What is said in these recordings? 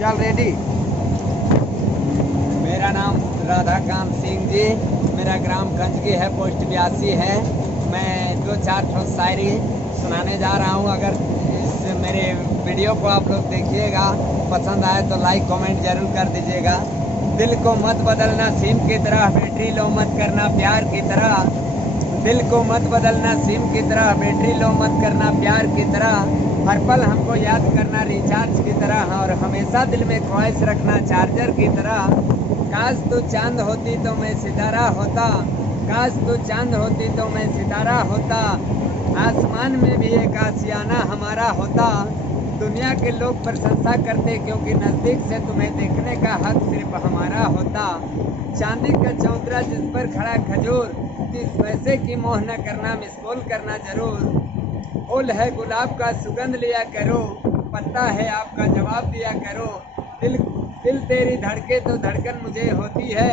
चल रेडी। मेरा नाम राधाकांत सिंह जी, मेरा ग्राम कंजगी है, पोस्ट 82 है। मैं 2-4 ठो शायरी सुनाने जा रहा हूँ। अगर इस मेरे वीडियो को आप लोग देखिएगा, पसंद आए तो लाइक कमेंट जरूर कर दीजिएगा। दिल को मत बदलना सिम की तरह, बैटरी लो मत करना प्यार की तरह। दिल को मत बदलना सिम की तरह, बैटरी लो मत करना प्यार की तरह। हर पल हमको याद करना रिचार्ज की तरह, और हमेशा दिल में ख्वाहिश रखना चार्जर की तरह। काश तू चांद होती तो मैं सितारा होता, काश तू चांद होती तो मैं सितारा होता। आसमान में भी एक आशियाना हमारा होता। दुनिया के लोग प्रशंसा करते क्योंकि नजदीक से तुम्हें देखने का हक सिर्फ हमारा होता। चांदी का चौतरा जिस पर खड़ा खजूर, 30 पैसे की मोह न करना, मिस कॉल करना जरूर। फूल है गुलाब का सुगंध लिया करो, पत्ता है आपका जवाब दिया करो। दिल दिल तेरी धड़के तो धड़कन मुझे होती है,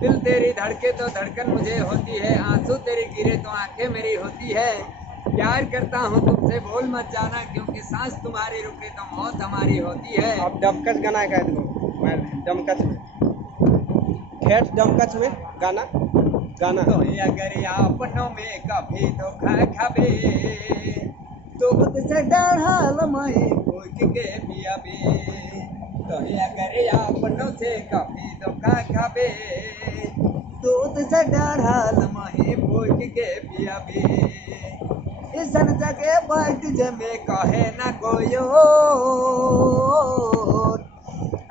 दिल तेरी धड़के तो धड़कन मुझे होती है। आंसू तेरी गिरे तो आंखें मेरी होती है। प्यार करता हूँ तुमसे भूल मत जाना, क्योंकि सांस तुम्हारी रुके तो मौत हमारी होती है। अब डमकच गाना गा दो। मैं डमकच में ठेठ डमकच में गाना गाना। तो अगर अपनों में कभी धोखा खाबे, तो खुद से डढ़ाल मही फूक के पियाबे। तो अगर अपनों से कभी धोखा खाबे, दूध से डढ़ाल मही फूक के पियाबे। इसन जगह बैठ जमे कहे ना कोई और,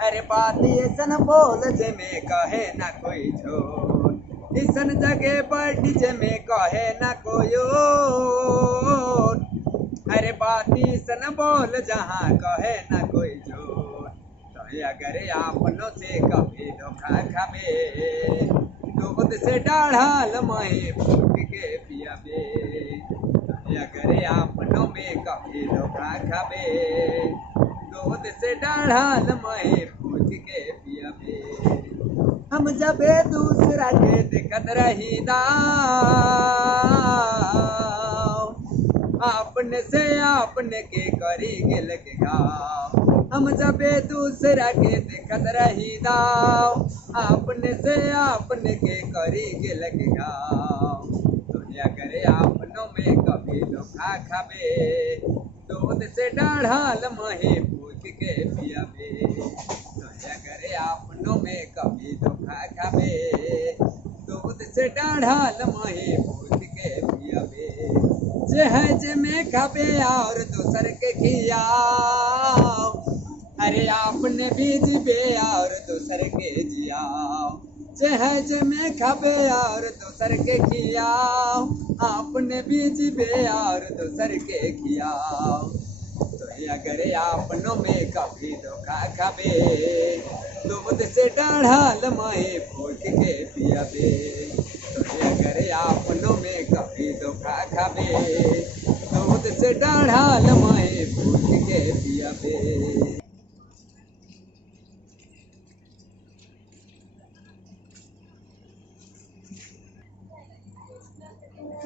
अरे बात ऐसन बोल जमे कहे ना कोई झूठ। इसन जगह बैठ जमे कहे ना कोई और, अरे बात ऐसन बोल जहाँ कहे ना कोई झूठ। तो अगर अपनों से कभी धोखा खाबे, दूध से डाढ़ाल मही फूक के पियाबे। अगर अपनों में कभी धोखा खाबे, दूध से डाढ़ाल मही फूक के पियाबे। हम जब दूसरा के दिखत रही दाव, अपने से अपने के करी गेल के घाव। हम जब दूसरा के दिखत रही दाव, अपने से अपने के करी गेल के घाव। अगर अपनों में कभी धोखा खाबे, दूध से डाढ़ाल मही फूक के पियाबे। अगर अपनों में कभी धोखा खाबे, दूध से डाढ़ाल मही फूक के पियाबे। जहज में खाबे और दूसर के खियाओ, अरे आपने भी जीबे और दूसर के जियाओ। जहज में खाबे और दूसर के खियाओ, आपने भी जीबे और दूसर के खियाओ। तो अगर अपनों में कभी धोखा खाबे, दूध से डाढ़ाल मही फूक के पियाबे। तो अगर अपनों में कभी धोखा खाबे, दूध से डाढ़ाल मही फूक के पियाबे।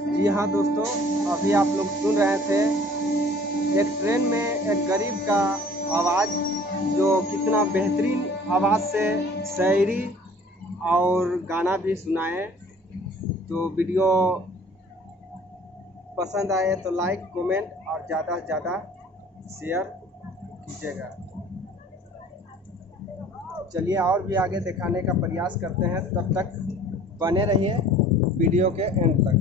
जी हाँ दोस्तों, अभी आप लोग सुन रहे थे एक ट्रेन में एक गरीब का आवाज़, जो कितना बेहतरीन आवाज़ से शायरी और गाना भी सुनाए। तो वीडियो पसंद आए तो लाइक कमेंट और ज़्यादा से ज़्यादा शेयर कीजिएगा। चलिए और भी आगे दिखाने का प्रयास करते हैं, तब तक बने रहिए वीडियो के एंड तक।